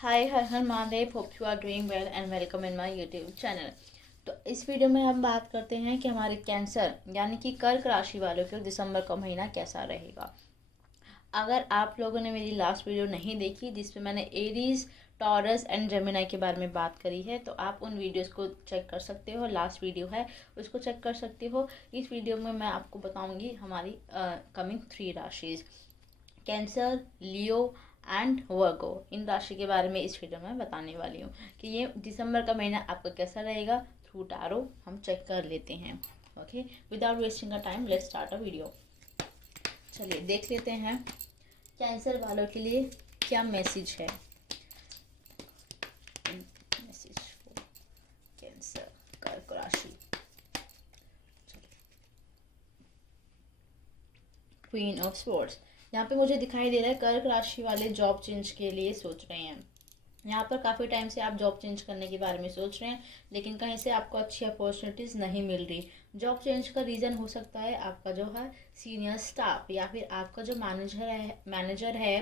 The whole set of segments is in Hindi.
Hi Har Har Mahadev, hope you are doing well and welcome in my YouTube channel. तो इस वीडियो में हम बात करते हैं कि हमारे कैंसर यानी कि कर्क राशि वालों के दिसंबर का महीना कैसा रहेगा। अगर आप लोगों ने मेरी लास्ट वीडियो नहीं देखी जिसमें मैंने एरीज, टॉरस एंड जेमिनी के बारे में बात करी है, तो आप उन वीडियोस को चेक कर सकते हो। लास्ट वीडियो है उसको चेक कर सकते हो। इस वीडियो में मैं आपको बताऊंगी हमारी कमिंग 3 राशिज, कैंसर, लियो एंड वर्गो। इन राशि के बारे में इस वीडियो में बताने वाली हूँ कि ये दिसंबर का महीना आपका कैसा रहेगा। थ्रू टैरो हम चेक कर लेते हैं। Okay, without wasting a time let's start a video. चलिए देख लेते हैं कैंसर वालों के लिए क्या मैसेज है। मैसेज फॉर कैंसर कर्क राशि। क्वीन ऑफ स्वॉर्ड्स यहाँ पे मुझे दिखाई दे रहा है कर्क राशि वाले जॉब चेंज के लिए सोच रहे हैं। यहाँ पर काफ़ी टाइम से आप जॉब चेंज करने के बारे में सोच रहे हैं, लेकिन कहीं से आपको अच्छी अपॉर्चुनिटीज़ नहीं मिल रही। जॉब चेंज का रीज़न हो सकता है आपका जो है सीनियर स्टाफ या फिर आपका जो मैनेजर है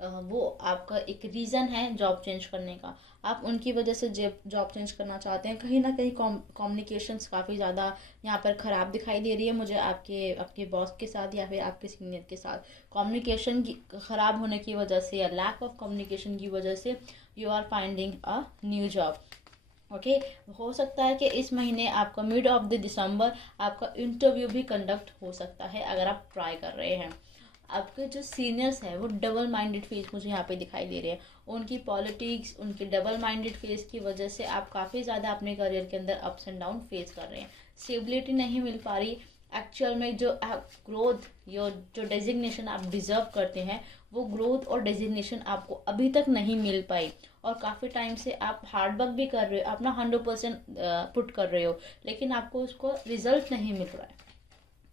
वो आपका एक रीज़न है जॉब चेंज करने का। आप उनकी वजह से जॉब चेंज करना चाहते हैं। कहीं ना कहीं कम्युनिकेशंस काफ़ी ज़्यादा यहाँ पर ख़राब दिखाई दे रही है मुझे आपके बॉस के साथ या फिर आपके सीनियर के साथ। कम्युनिकेशन ख़राब होने की वजह से या लैक ऑफ कम्युनिकेशन की वजह से you are finding a new job. Okay, हो सकता है कि इस महीने आपका मिड ऑफ द दिसंबर आपका इंटरव्यू भी कंडक्ट हो सकता है अगर आप ट्राई कर रहे हैं। आपके जो सीनियर्स हैं वो डबल माइंडेड फेस मुझे यहाँ पे दिखाई दे रहे हैं। उनकी पॉलिटिक्स, उनके डबल माइंडेड फेस की वजह से आप काफ़ी ज़्यादा अपने करियर के अंदर अप्स एंड डाउन फेस कर रहे हैं। स्टेबिलिटी नहीं मिल पा रही। एक्चुअल में जो आप ग्रोथ, जो डेजिग्नेशन आप डिज़र्व करते हैं वो ग्रोथ और डेजिग्नेशन आपको अभी तक नहीं मिल पाई। और काफ़ी टाइम से आप हार्ड वर्क भी कर रहे हो, अपना 100% पुट कर रहे हो, लेकिन आपको उसको रिजल्ट नहीं मिल रहा है।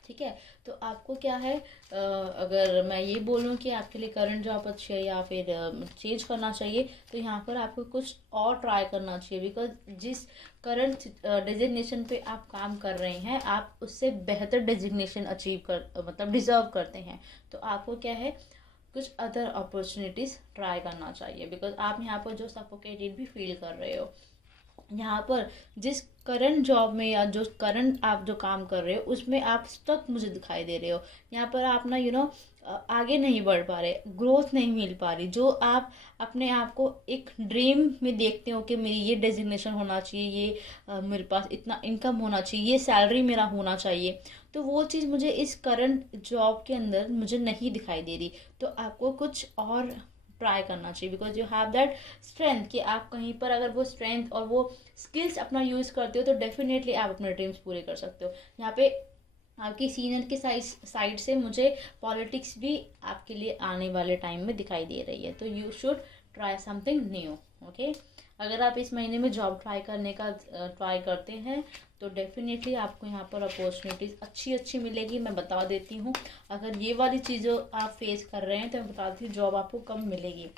ठीक है, तो आपको क्या है, अगर मैं ये बोलूँ कि आपके लिए करंट जॉब अच्छी है या फिर चेंज करना चाहिए, तो यहाँ पर आपको कुछ और ट्राई करना चाहिए। बिकॉज जिस करंट डेजिग्नेशन पे आप काम कर रहे हैं आप उससे बेहतर डेजिग्नेशन अचीव कर मतलब डिजर्व करते हैं। तो आपको क्या है, कुछ अदर अपॉर्चुनिटीज़ ट्राई करना चाहिए। बिकॉज आप यहाँ पर जो सफोकेटेड भी फील कर रहे हो, यहाँ पर जिस करंट जॉब में या जो करंट आप जो काम कर रहे हो उसमें आप स्टक मुझे दिखाई दे रहे हो। यहाँ पर आप ना आगे नहीं बढ़ पा रहे, ग्रोथ नहीं मिल पा रही। जो आप अपने आप को एक ड्रीम में देखते हो कि मेरी ये डेजिग्नेशन होना चाहिए, ये मेरे पास इतना इनकम होना चाहिए, ये सैलरी मेरा होना चाहिए, तो वो चीज़ मुझे इस करंट जॉब के अंदर मुझे नहीं दिखाई दे रही। तो आपको कुछ और ट्राई करना चाहिए। Because you have that strength कि आप कहीं पर अगर वो स्ट्रेंथ और वो स्किल्स अपना यूज़ करते हो तो डेफिनेटली आप अपने ड्रीम्स पूरे कर सकते हो। यहाँ पे आपकी सीनियर के साइड से मुझे पॉलिटिक्स भी आपके लिए आने वाले टाइम में दिखाई दे रही है। तो you should try something new. Okay, अगर आप इस महीने में जॉब ट्राई करने का ट्राई करते हैं तो डेफिनेटली आपको यहाँ पर अपॉर्चुनिटीज़ अच्छी अच्छी मिलेगी। मैं बता देती हूँ, अगर ये वाली चीज़ें आप फेस कर रहे हैं तो मैं बता देती हूँ जॉब आपको कब मिलेगी।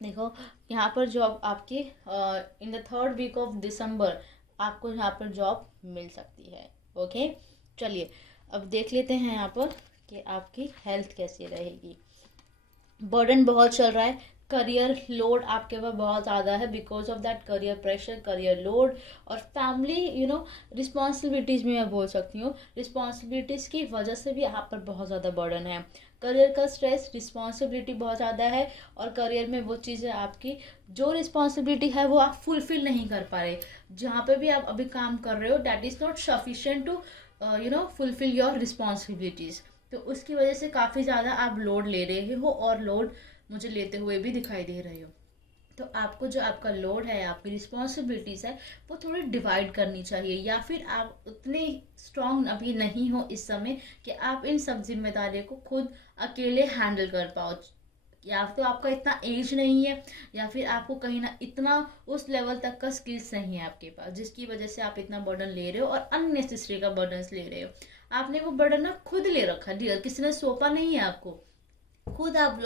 देखो, यहाँ पर जॉब आपकी in the 3rd week of December आपको यहाँ पर जॉब मिल सकती है। ओके, चलिए अब देख लेते हैं यहाँ पर कि आपकी हेल्थ कैसी रहेगी। बर्डन बहुत चल रहा है, करियर लोड आपके ऊपर बहुत ज़्यादा है। Because of that career pressure, career load और फैमिली रिस्पॉन्सिबिलिटीज़ में मैं बोल सकती हूँ, रिस्पॉन्सिबिलिटीज़ की वजह से भी आप पर बहुत ज़्यादा बर्डन है। करियर का स्ट्रेस, रिस्पॉन्सिबिलिटी बहुत ज़्यादा है और करियर में वो चीज़ें आपकी जो रिस्पॉन्सिबिलिटी है वो आप फुलफिल नहीं कर पा रहे। जहाँ पे भी आप अभी काम कर रहे हो that is not sufficient to fulfil your responsibilities. तो उसकी वजह से काफ़ी ज़्यादा आप लोड ले रहे हो और लोड मुझे लेते हुए भी दिखाई दे रहे हो। तो आपको जो आपका लोड है, आपकी रिस्पॉन्सिबिलिटीज़ है, वो थोड़ी डिवाइड करनी चाहिए। या फिर आप उतने स्ट्रांग अभी नहीं हो इस समय कि आप इन सब जिम्मेदारियों को खुद अकेले हैंडल कर पाओ। या तो आपका इतना एज नहीं है या फिर आपको कहीं ना इतना उस लेवल तक का स्किल्स नहीं है आपके पास, जिसकी वजह से आप इतना बर्डन ले रहे हो और अननेसेसरी का बर्डन ले रहे हो। आपने वो बर्डन ना खुद ले रखा है, किसी ने सौंपा नहीं है आपको। खुद आप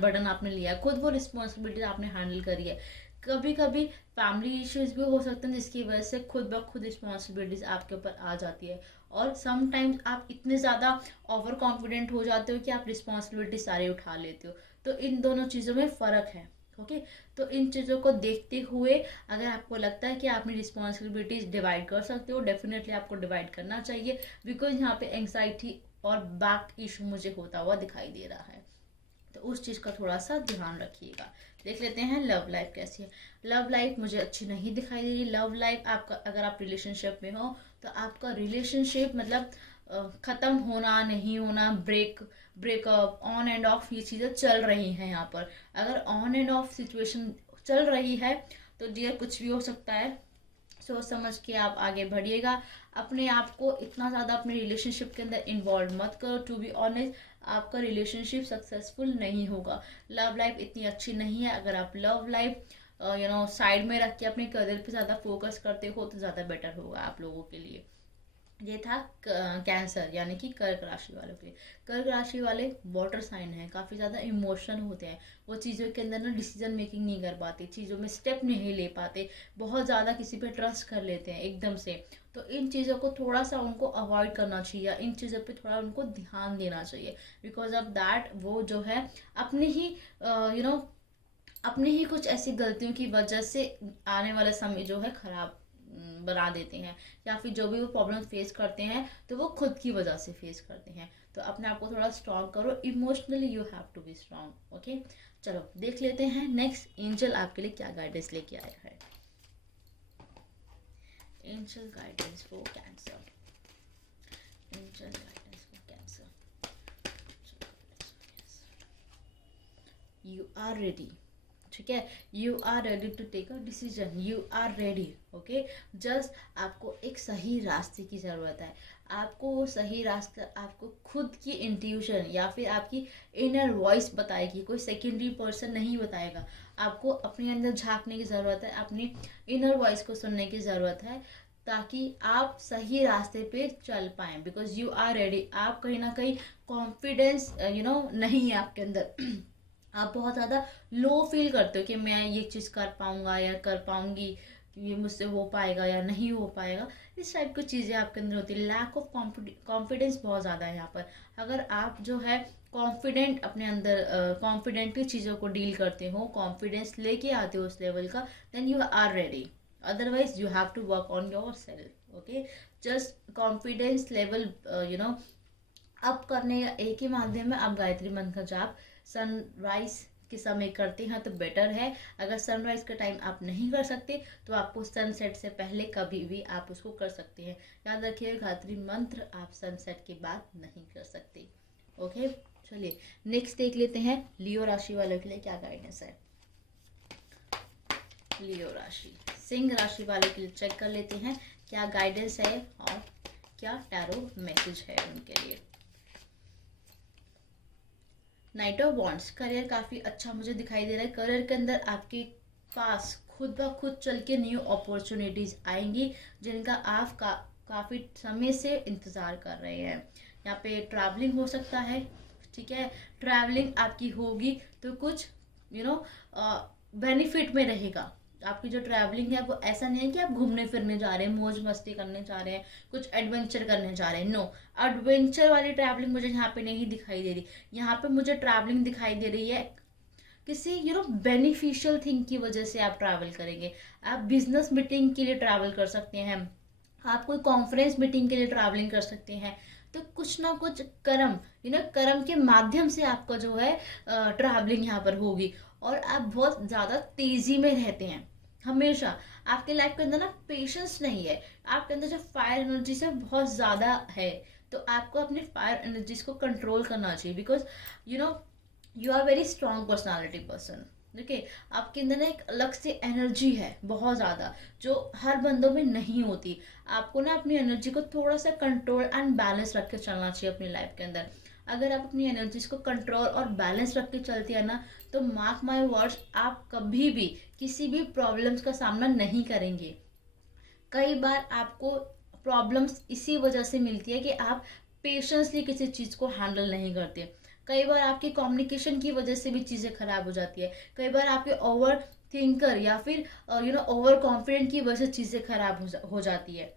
बर्डन आपने लिया, खुद वो रिस्पॉन्सिबिलिटी आपने हैंडल करी है। कभी कभी फैमिली इश्यूज भी हो सकते हैं जिसकी वजह से खुद ब खुद रिस्पॉन्सिबिलिटीज आपके ऊपर आ जाती है। और समटाइम्स आप इतने ज़्यादा ओवर कॉन्फिडेंट हो जाते हो कि आप रिस्पॉन्सिबिलिटी सारी उठा लेते हो। तो इन दोनों चीज़ों में फ़र्क है। ओके, तो इन चीज़ों को देखते हुए अगर आपको लगता है कि आप अपनी रिस्पॉन्सिबिलिटीज डिवाइड कर सकते हो, डेफिनेटली आपको डिवाइड करना चाहिए। बिकॉज यहाँ पे एंग्जाइटी और बैक इशू मुझे होता हुआ दिखाई दे रहा है, तो उस चीज़ का थोड़ा सा ध्यान रखिएगा। देख लेते हैं लव लाइफ कैसी है। लव लाइफ मुझे अच्छी नहीं दिखाई दे रही। लव लाइफ आपका, अगर आप रिलेशनशिप में हो तो आपका रिलेशनशिप मतलब ख़त्म होना, नहीं होना, ब्रेकअप, ऑन एंड ऑफ, ये चीज़ें चल रही हैं यहाँ पर। अगर ऑन एंड ऑफ सिचुएशन चल रही है तो डियर कुछ भी हो सकता है। सोच समझ के आप आगे बढ़िएगा। अपने आप को इतना ज़्यादा अपने रिलेशनशिप के अंदर इन्वॉल्व मत करो। टू बी ऑनेस्ट, आपका रिलेशनशिप सक्सेसफुल नहीं होगा। लव लाइफ इतनी अच्छी नहीं है। अगर आप लव लाइफ साइड में रख के अपने करियर पे ज़्यादा फोकस करते हो तो ज़्यादा बेटर होगा आप लोगों के लिए। ये था कैंसर यानी कि कर्क राशि वालों के लिए। कर्क राशि वाले वाटर साइन हैं, काफ़ी ज़्यादा इमोशनल होते हैं। वो चीज़ों के अंदर ना डिसीजन मेकिंग नहीं कर पाते, चीज़ों में स्टेप नहीं ले पाते, बहुत ज़्यादा किसी पे ट्रस्ट कर लेते हैं एकदम से। तो इन चीज़ों को थोड़ा सा उनको अवॉइड करना चाहिए, इन चीज़ों पे थोड़ा उनको ध्यान देना चाहिए। बिकॉज ऑफ दैट वो जो है अपने ही यू नो अपने ही कुछ ऐसी गलतियों की वजह से आने वाला समय जो है खराब बना देते हैं, या फिर जो भी वो प्रॉब्लम फेस करते हैं तो वो खुद की वजह से फेस करते हैं। तो अपने आप को थोड़ा स्ट्रॉन्ग करो, emotionally you have to be strong. Okay, चलो देख लेते हैं नेक्स्ट एंजल आपके लिए क्या गाइडेंस लेके आया है। Angel guidance for cancer, angel guidance for cancer. You are ready, ठीक है, you are ready to take a decision, you are ready. Okay, just आपको एक सही रास्ते की ज़रूरत है। आपको वो सही रास्ता आपको खुद की इंट्यूशन या फिर आपकी इनर वॉइस बताएगी, कोई सेकेंडरी पर्सन नहीं बताएगा। आपको अपने अंदर झांकने की ज़रूरत है, अपनी इनर वॉइस को सुनने की ज़रूरत है, ताकि आप सही रास्ते पे चल पाएँ। Because you are ready. आप कहीं ना कहीं कॉन्फिडेंस नहीं है आपके अंदर। आप बहुत ज़्यादा लो फील करते हो कि मैं ये चीज़ कर पाऊँगा या कर पाऊँगी, ये मुझसे हो पाएगा या नहीं हो पाएगा, इस टाइप की चीज़ें आपके अंदर होती है। लैक ऑफ कॉन्फिडेंस बहुत ज़्यादा है यहाँ पर। अगर आप जो है कॉन्फिडेंट अपने अंदर कॉन्फिडेंटली चीज़ों को डील करते हो, कॉन्फिडेंस लेके आते हो उस लेवल का, then you are ready. Otherwise you have to work on yourself. Okay, just confidence level up करने का एक ही माध्यम है, आप गायत्री मंत्र का जाप सनराइज के समय करते हैं तो बेटर है। अगर सनराइज का टाइम आप नहीं कर सकते तो आपको सनसेट से पहले कभी भी आप उसको कर सकते हैं। याद रखिए, गायत्री मंत्र आप सनसेट के बाद नहीं कर सकते। ओके, चलिए नेक्स्ट देख लेते हैं लियो राशि वालों के लिए क्या गाइडेंस है। लियो राशि, सिंह राशि वाले के लिए चेक कर लेते हैं क्या गाइडेंस है और क्या टैरो मैसेज है उनके लिए। नाइट ऑफ वॉन्ड्स, करियर काफ़ी अच्छा मुझे दिखाई दे रहा है। करियर के अंदर आपके पास खुद ब खुद चल के न्यू अपॉर्चुनिटीज़ आएंगी जिनका आप काफ़ी समय से इंतज़ार कर रहे हैं। यहाँ पे ट्रैवलिंग हो सकता है, ठीक है, ट्रैवलिंग आपकी होगी तो कुछ बेनिफिट में रहेगा। आपकी जो ट्रैवलिंग है वो ऐसा नहीं है कि आप घूमने फिरने जा रहे हैं, मौज मस्ती करने जा रहे हैं, कुछ एडवेंचर करने जा रहे हैं। नो, एडवेंचर वाली ट्रैवलिंग मुझे यहाँ पे नहीं दिखाई दे रही। यहाँ पे मुझे ट्रैवलिंग दिखाई दे रही है किसी बेनिफिशियल थिंग की वजह से आप ट्रैवल करेंगे। आप बिजनेस मीटिंग के लिए ट्रैवल कर सकते हैं, आप कोई कॉन्फ्रेंस मीटिंग के लिए ट्रैवलिंग कर सकते हैं। तो कुछ ना कुछ कर्म कर्म के माध्यम से आपका जो है ट्रैवलिंग यहाँ पर होगी। और आप बहुत ज़्यादा तेज़ी में रहते हैं हमेशा। आपके लाइफ के अंदर ना पेशेंस नहीं है, आपके अंदर जो फायर एनर्जी से बहुत ज़्यादा है। तो आपको अपने फायर एनर्जीज को कंट्रोल करना चाहिए। Because you are very strong personality person. देखिए, आपके अंदर ना एक अलग से एनर्जी है बहुत ज़्यादा, जो हर बंदों में नहीं होती। आपको ना अपनी एनर्जी को थोड़ा सा कंट्रोल एंड बैलेंस रख के चलना चाहिए अपनी लाइफ के अंदर। अगर आप अपनी एनर्जीज को कंट्रोल और बैलेंस रख के चलती है ना, तो मार्क माय वर्ड्स, आप कभी भी किसी भी प्रॉब्लम्स का सामना नहीं करेंगे। कई बार आपको प्रॉब्लम्स इसी वजह से मिलती है कि आप पेशेंसली किसी चीज़ को हैंडल नहीं करते। कई बार आपकी कम्युनिकेशन की वजह से भी चीज़ें खराब हो जाती है। कई बार आपके ओवर थिंकर या फिर ओवर कॉन्फिडेंट की वजह से चीज़ें खराब हो जाती है।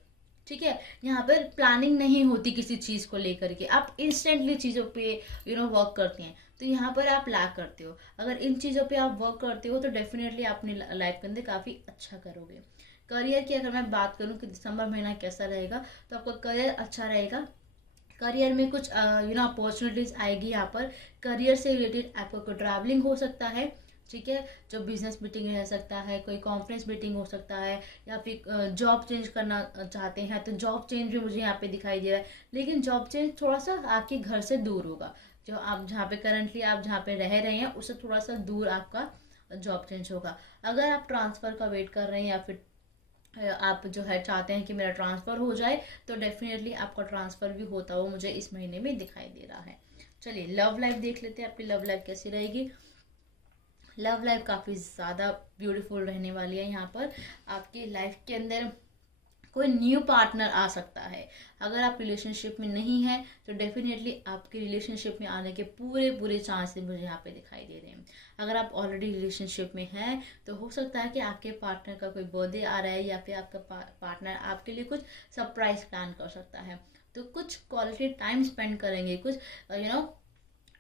ठीक है, यहाँ पर प्लानिंग नहीं होती किसी चीज़ को लेकर के, आप इंस्टेंटली चीज़ों पे वर्क करते हैं। तो यहाँ पर आप लैक करते हो। अगर इन चीज़ों पे आप वर्क करते हो तो डेफिनेटली आप अपनी लाइफ के अंदर काफ़ी अच्छा करोगे। करियर की अगर मैं बात करूँ कि दिसंबर महीना कैसा रहेगा, तो आपका करियर अच्छा रहेगा। करियर में कुछ अपॉर्चुनिटीज़ आएगी यहाँ पर। करियर से रिलेटेड आपको कोई ट्रैवलिंग हो सकता है, ठीक है, जो बिजनेस मीटिंग रह सकता है, कोई कॉन्फ्रेंस मीटिंग हो सकता है, या फिर जॉब चेंज करना चाहते हैं तो जॉब चेंज भी मुझे यहाँ पे दिखाई दे रहा है। लेकिन जॉब चेंज थोड़ा सा आपके घर से दूर होगा, जो आप जहाँ पे करंटली आप जहाँ पे रह रहे हैं उससे थोड़ा सा दूर आपका जॉब चेंज होगा। अगर आप ट्रांसफ़र का वेट कर रहे हैं या फिर आप जो है चाहते हैं कि मेरा ट्रांसफ़र हो जाए, तो डेफिनेटली आपका ट्रांसफ़र भी होता हुआ मुझे इस महीने में दिखाई दे रहा है। चलिए लव लाइफ देख लेते हैं, आपकी लव लाइफ कैसी रहेगी। लव लाइफ काफ़ी ज़्यादा ब्यूटीफुल रहने वाली है। यहाँ पर आपकी लाइफ के अंदर कोई न्यू पार्टनर आ सकता है। अगर आप रिलेशनशिप में नहीं हैं तो डेफिनेटली आपके रिलेशनशिप में आने के पूरे पूरे चांसेस मुझे यहाँ पे दिखाई दे रहे हैं। अगर आप ऑलरेडी रिलेशनशिप में हैं तो हो सकता है कि आपके पार्टनर का कोई बर्थडे आ रहा है, या फिर आपका पार्टनर आपके लिए कुछ सरप्राइज प्लान कर सकता है। तो कुछ क्वालिटी टाइम स्पेंड करेंगे, कुछ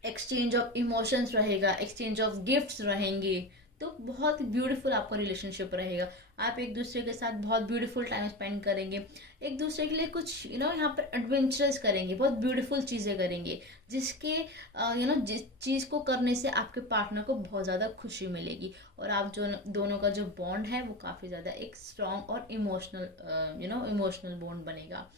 एक्सचेंज ऑफ इमोशंस रहेगा, एक्सचेंज ऑफ गिफ्ट्स रहेंगे। तो बहुत ब्यूटीफुल आपका रिलेशनशिप रहेगा। आप एक दूसरे के साथ बहुत ब्यूटीफुल टाइम स्पेंड करेंगे, एक दूसरे के लिए कुछ यहाँ पर एडवेंचर्स करेंगे, बहुत ब्यूटीफुल चीज़ें करेंगे, जिसके जिस चीज़ को करने से आपके पार्टनर को बहुत ज़्यादा खुशी मिलेगी, और आप जो दोनों का जो बॉन्ड है वो काफ़ी ज़्यादा एक स्ट्रॉन्ग और इमोशनल बॉन्ड बनेगा।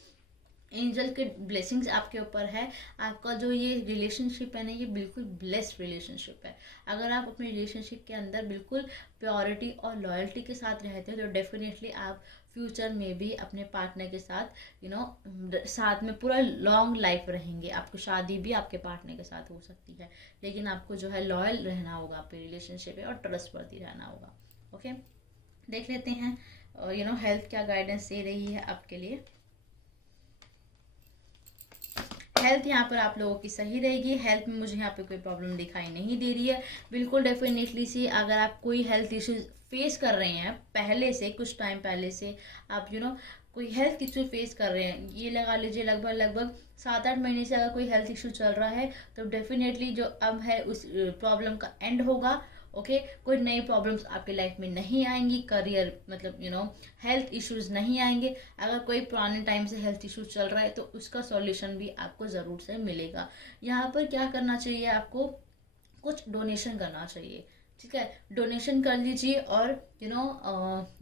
एंजल के ब्लेसिंग्स आपके ऊपर है। आपका जो ये रिलेशनशिप है ना, ये बिल्कुल ब्लेस्ड रिलेशनशिप है। अगर आप अपने रिलेशनशिप के अंदर बिल्कुल प्योरिटी और लॉयल्टी के साथ रहते हैं तो डेफिनेटली आप फ्यूचर में भी अपने पार्टनर के साथ साथ में पूरा लॉन्ग लाइफ रहेंगे। आपको शादी भी आपके पार्टनर के साथ हो सकती है, लेकिन आपको जो है लॉयल रहना होगा आपके रिलेशनशिप में, और ट्रस्टवर्दी रहना होगा। ओके, देख लेते हैं हेल्थ क्या गाइडेंस दे रही है आपके लिए। हेल्थ यहाँ पर आप लोगों की सही रहेगी। हेल्थ में मुझे यहाँ पे कोई प्रॉब्लम दिखाई नहीं दे रही है। बिल्कुल डेफिनेटली सी, अगर आप कोई हेल्थ इश्यूज फेस कर रहे हैं पहले से, कुछ टाइम पहले से आप कोई हेल्थ इशू फेस कर रहे हैं, ये लगा लीजिए लगभग 7-8 महीने से अगर कोई हेल्थ इशू चल रहा है, तो डेफिनेटली जो अब है उस प्रॉब्लम का एंड होगा। ओके, कोई नई प्रॉब्लम्स आपकी लाइफ में नहीं आएंगी, करियर मतलब हेल्थ इश्यूज नहीं आएंगे। अगर कोई पुराने टाइम से हेल्थ इश्यूज चल रहा है तो उसका सॉल्यूशन भी आपको ज़रूर से मिलेगा। यहाँ पर क्या करना चाहिए, आपको कुछ डोनेशन करना चाहिए, ठीक है, डोनेशन कर लीजिए, और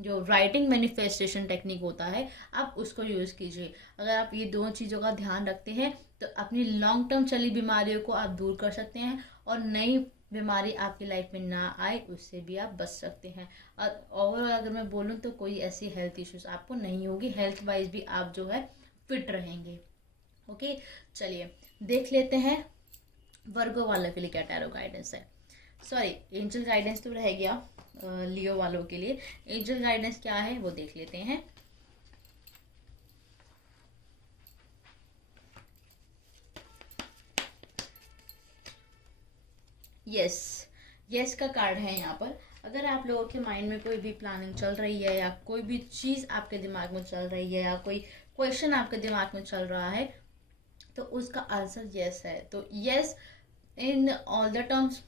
जो राइटिंग मैनिफेस्टेशन टेक्निक होता है आप उसको यूज़ कीजिए। अगर आप ये दोनों चीज़ों का ध्यान रखते हैं तो अपनी लॉन्ग टर्म चली बीमारियों को आप दूर कर सकते हैं, और नई बीमारी आपकी लाइफ में ना आए उससे भी आप बच सकते हैं। और ओवरऑल अगर मैं बोलूँ तो कोई ऐसी हेल्थ इश्यूज आपको नहीं होगी, हेल्थ वाइज भी आप जो है फिट रहेंगे। ओके, चलिए देख लेते हैं वर्गो वालों के लिए क्या टैरो गाइडेंस है। सॉरी, एंजल गाइडेंस तो रह गया लियो वालों के लिए। एंजल गाइडेंस क्या है वो देख लेते हैं। यस का कार्ड है यहाँ पर। अगर आप लोगों के माइंड में कोई भी प्लानिंग चल रही है, या कोई भी चीज़ आपके दिमाग में चल रही है, या कोई क्वेश्चन आपके दिमाग में चल रहा है, तो उसका आंसर यस है। तो yes in all the terms.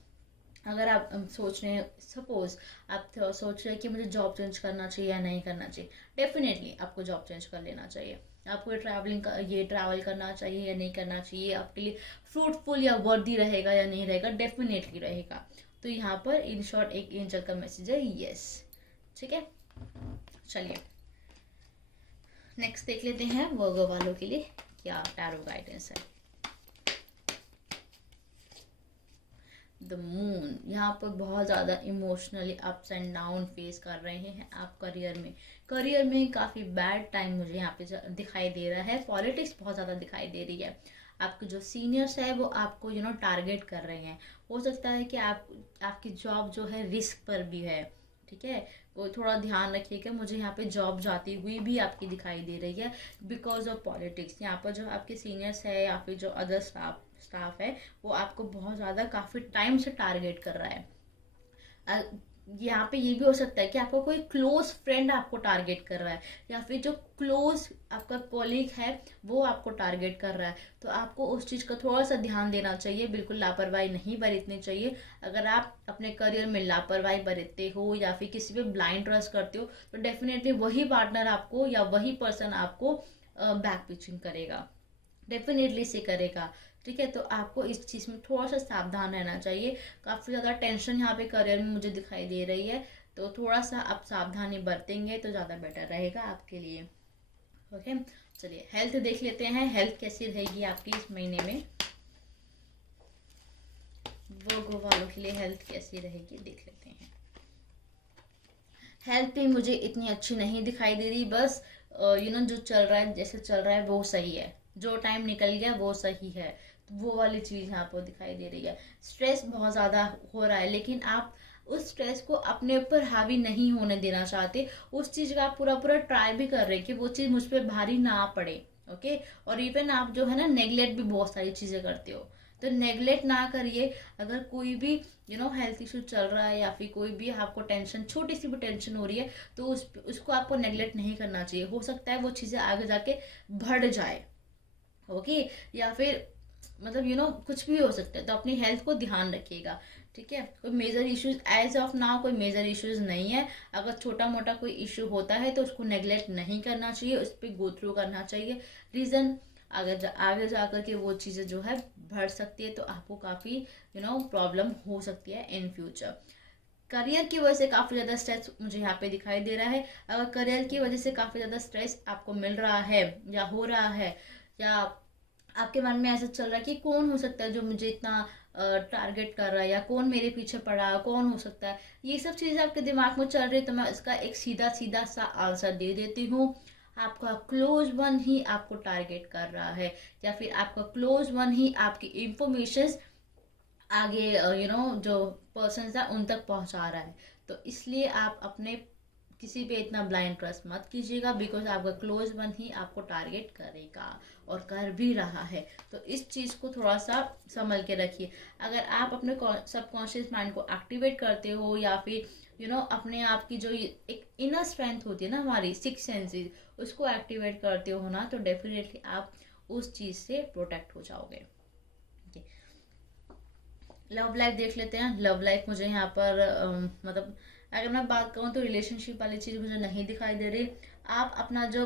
अगर आप सोच रहे हैं, सपोज आप सोच रहे हैं कि मुझे जॉब चेंज करना चाहिए या नहीं करना चाहिए, डेफिनेटली आपको जॉब चेंज कर लेना चाहिए। आपको ट्रैवल करना चाहिए या नहीं करना चाहिए, आपके लिए फ्रूटफुल या वर्दी रहेगा या नहीं रहेगा, डेफिनेटली रहेगा। तो यहाँ पर इन शॉर्ट एक एंजल का मैसेज है यस, ठीक है। चलिए नेक्स्ट देख लेते हैं वर्गो वालों के लिए क्या टैरो गाइडेंस है। द मून, यहाँ पर बहुत ज़्यादा emotionally ups and down face कर रहे हैं आप करियर में काफ़ी बैड टाइम मुझे यहाँ पे दिखाई दे रहा है। पॉलिटिक्स बहुत ज़्यादा दिखाई दे रही है। आपके जो सीनियर्स है वो आपको टारगेट कर रहे हैं। हो सकता है कि आपकी जॉब जो है रिस्क पर भी है, ठीक है, वो थोड़ा ध्यान रखिएगा। मुझे यहाँ पे जॉब जाती हुई भी आपकी दिखाई दे रही है बिकॉज ऑफ पॉलिटिक्स। यहाँ पर जो आपके सीनियर्स है या फिर जो अदर स्टाफ है वो आपको बहुत ज़्यादा काफ़ी टाइम से टारगेट कर रहा है। यहाँ पे ये भी हो सकता है कि आपका कोई क्लोज फ्रेंड आपको टारगेट कर रहा है, या फिर जो क्लोज आपका कॉलीग है वो आपको टारगेट कर रहा है। तो आपको उस चीज़ का थोड़ा सा ध्यान देना चाहिए, बिल्कुल लापरवाही नहीं बरतनी चाहिए। अगर आप अपने करियर में लापरवाही बरतते हो या फिर किसी पे ब्लाइंड ट्रस्ट करते हो, तो डेफिनेटली वही पार्टनर आपको या वही पर्सन आपको बैक पिचिंग करेगा, डेफिनेटली से करेगा। ठीक है, तो आपको इस चीज़ में थोड़ा सा सावधान रहना चाहिए। काफ़ी ज़्यादा टेंशन यहाँ पे करियर में मुझे दिखाई दे रही है, तो थोड़ा सा आप सावधानी बरतेंगे तो ज़्यादा बेटर रहेगा आपके लिए। ओके, चलिए हेल्थ देख लेते हैं, हेल्थ कैसी रहेगी आपकी इस महीने में। वर्गो वालों के लिए हेल्थ कैसी रहेगी देख लेते हैं। हेल्थ भी मुझे इतनी अच्छी नहीं दिखाई दे रही, बस जो चल रहा है, जैसे चल रहा है वो सही है, जो टाइम निकल गया वो सही है, तो वो वाली चीज़ यहाँ पर दिखाई दे रही है। स्ट्रेस बहुत ज़्यादा हो रहा है, लेकिन आप उस स्ट्रेस को अपने ऊपर हावी नहीं होने देना चाहते। उस चीज़ का आप पूरा पूरा ट्राई भी कर रहे हैं कि वो चीज़ मुझ पर भारी ना पड़े। ओके, और इवन आप जो है ना नेगलेक्ट भी बहुत सारी चीज़ें करते हो, तो नेगलेक्ट ना करिए। अगर कोई भी हेल्थ इशू चल रहा है या फिर कोई भी आपको टेंशन, छोटी सी भी टेंशन हो रही है, तो उसको आपको नेगलेक्ट नहीं करना चाहिए। हो सकता है वो चीज़ें आगे जाके बढ़ जाए। ओके, या फिर मतलब कुछ भी हो सकता है, तो अपनी हेल्थ को ध्यान रखिएगा। ठीक है, कोई major issues as of now कोई मेजर इश्यूज नहीं है। अगर छोटा मोटा कोई इशू होता है तो उसको नेगलेक्ट नहीं करना चाहिए, उस पर गो थ्रू करना चाहिए। रीज़न आगे जाकर के वो चीज़ें जो है बढ़ सकती है, तो आपको काफ़ी प्रॉब्लम हो सकती है इन फ्यूचर। करियर की वजह से काफ़ी ज़्यादा स्ट्रेस मुझे यहाँ पे दिखाई दे रहा है। अगर करियर की वजह से काफ़ी ज़्यादा स्ट्रेस आपको मिल रहा है या हो रहा है, या आपके मन में ऐसा चल रहा है कि कौन हो सकता है जो मुझे इतना टारगेट कर रहा है, या कौन मेरे पीछे पड़ा है, कौन हो सकता है, ये सब चीज़ें आपके दिमाग में चल रही है, तो मैं इसका एक सीधा सीधा सा आंसर दे देती हूँ। आपका क्लोज वन ही आपको टारगेट कर रहा है, या फिर आपका क्लोज वन ही आपकी इंफॉर्मेशन आगे जो पर्सन है उन तक पहुंचा रहा है। तो इसलिए आप अपने किसी पे इतना ब्लाइंड ट्रस्ट मत कीजिएगा, बिकॉज आपका क्लोज वन ही आपको टारगेट करेगा और कर भी रहा है। तो इस चीज़ को थोड़ा सा संभल के रखिए। अगर आप अपने सबकॉन्शियस माइंड को एक्टिवेट करते हो, या फिर अपने आप की जो एक इनर स्ट्रेंथ होती है ना, हमारी सिक्स सेंसेस, उसको एक्टिवेट करते हो ना, तो डेफिनेटली आप उस चीज़ से प्रोटेक्ट हो जाओगे। लव लाइफ देख लेते हैं। लव लाइफ मुझे यहाँ पर मतलब अगर मैं बात करूँ तो रिलेशनशिप वाली चीज़ मुझे नहीं दिखाई दे रही। आप अपना जो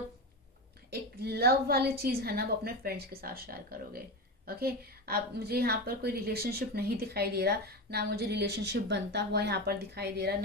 एक लव वाली चीज़ है ना, वो अपने फ्रेंड्स के साथ शेयर करोगे। ओके, आप मुझे यहाँ पर कोई रिलेशनशिप नहीं दिखाई दे रहा, ना मुझे रिलेशनशिप बनता हुआ यहाँ पर दिखाई दे रहा,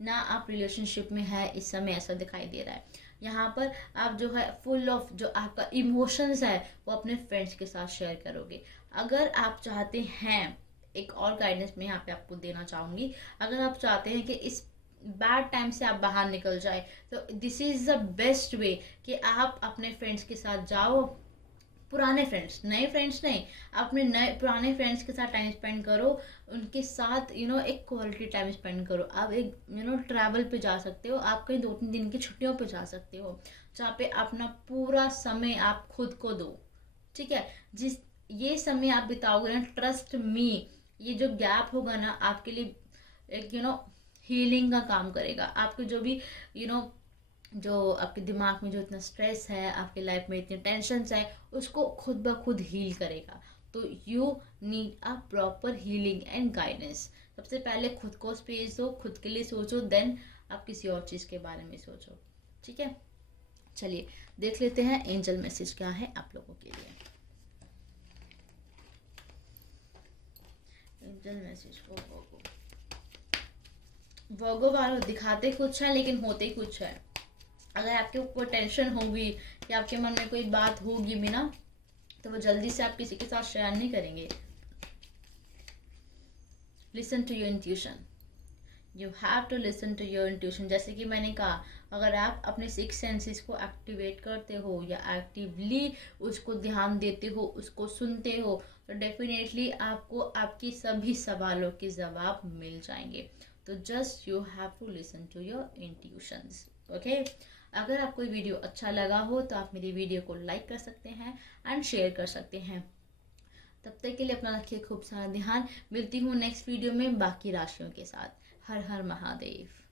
ना आप रिलेशनशिप में है इस समय, ऐसा दिखाई दे रहा है। यहाँ पर आप जो है फुल ऑफ जो आपका इमोशंस है वो अपने फ्रेंड्स के साथ शेयर करोगे। अगर आप चाहते हैं, एक और गाइडेंस मैं यहाँ पे आपको देना चाहूँगी, अगर आप चाहते हैं कि इस बैड टाइम से आप बाहर निकल जाए, तो this is the best way कि आप अपने फ्रेंड्स के साथ जाओ। पुराने फ्रेंड्स, नए फ्रेंड्स नहीं, अपने नए पुराने फ्रेंड्स के साथ टाइम स्पेंड करो। उनके साथ एक क्वालिटी टाइम स्पेंड करो। आप एक ट्रैवल पे जा सकते हो, आप कहीं 2-3 दिन की छुट्टियों पे जा सकते हो, जहाँ पे अपना पूरा समय आप खुद को दो। ठीक है, जिस ये समय आप बिताओगे ना, ट्रस्ट मी, ये जो गैप होगा ना आपके लिए एक हीलिंग का काम करेगा। आपके जो भी जो आपके दिमाग में जो इतना स्ट्रेस है, आपके लाइफ में इतनी टेंशन्स है, उसको खुद ब खुद हील करेगा। तो you need a proper healing and guidance. सबसे पहले खुद को स्पेस दो, खुद के लिए सोचो, देन आप किसी और चीज़ के बारे में सोचो। ठीक है, चलिए देख लेते हैं एंजल मैसेज क्या है आप लोगों के लिए। एंजल मैसेज वर्गो वालों दिखाते कुछ है लेकिन होते कुछ है। अगर आपके ऊपर टेंशन होगी या आपके मन में कोई बात होगी भी ना, तो वो जल्दी से आप किसी के साथ शेयर नहीं करेंगे। Listen to your intuition, you have to listen to your intuition. जैसे कि मैंने कहा, अगर आप अपने सिक्स सेंसेस को एक्टिवेट करते हो या एक्टिवली उसको ध्यान देते हो, उसको सुनते हो, तो डेफिनेटली आपको आपकी सभी सवालों के जवाब मिल जाएंगे। तो just you have to listen to your intuitions. Okay, अगर आपको ये वीडियो अच्छा लगा हो तो आप मेरी वीडियो को लाइक कर सकते हैं एंड शेयर कर सकते हैं। तब तक के लिए अपना रखिए खूब सारा ध्यान। मिलती हूँ नेक्स्ट वीडियो में बाकी राशियों के साथ। हर हर महादेव।